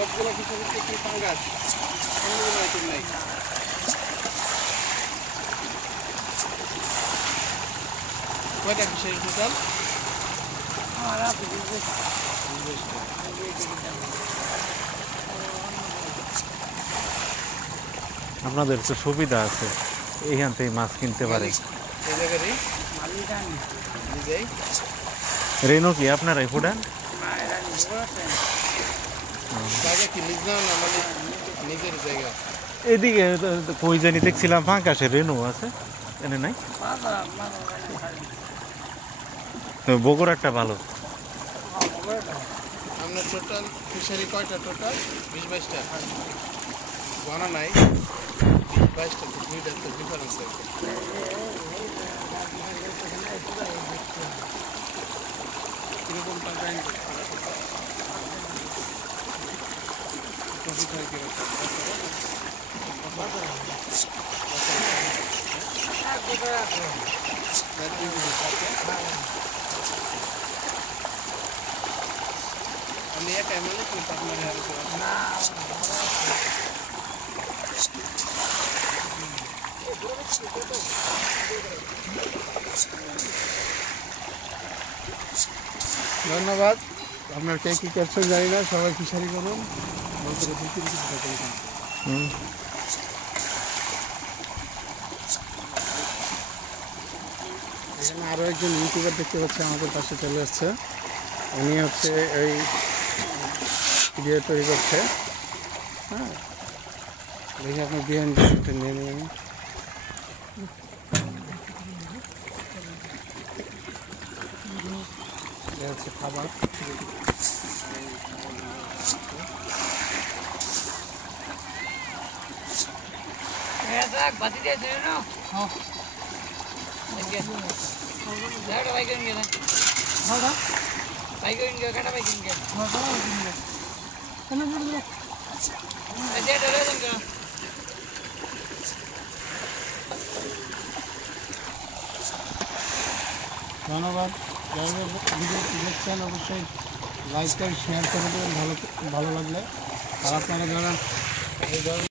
সবগুলো কিছু কি ফাঙ্গাস নাই। কয়টা কিসের টোটাল? আপনাদের তো সুবিধা আছে, এইখান থেকে মাছ কিনতে পারে। রেনো কি আপনারাই ফুটান? এদিকে কই জানি দেখছিলাম ফাঁকাশে রেনো আছে, এনে নাই। বগুড়াটা ভালো। আপনার টোটাল ফিশারি কয়টা? টোটাল 20-22টা গণা নাই। 22টা তো দুইটা তো ডিফারেন্স আছে। কিরকম টাকা ইনকাম আমি একা এমএলএ কি পার্টনারে আর না ধন্যবাদ। আপনার কে কি ক্যাপশন জানি না, সবাই ফিশারি করুন। এখানে আরও একজন ইউটিউবার দেখতে পাচ্ছি আমাদের পাশে চলে আসছে। উনি হচ্ছে এই ভিডিও তৈরি করছে। হ্যাঁ, দেখি আপনার বিহাইন্ড নিয়ে নিয়ে হচ্ছে খাবার। ধন্যবাদ। যারা ভিডিওটি দেখছেন অবশ্যই লাইক করে শেয়ার করে দেবেন ভালো লাগলে। আর আপনারা যারা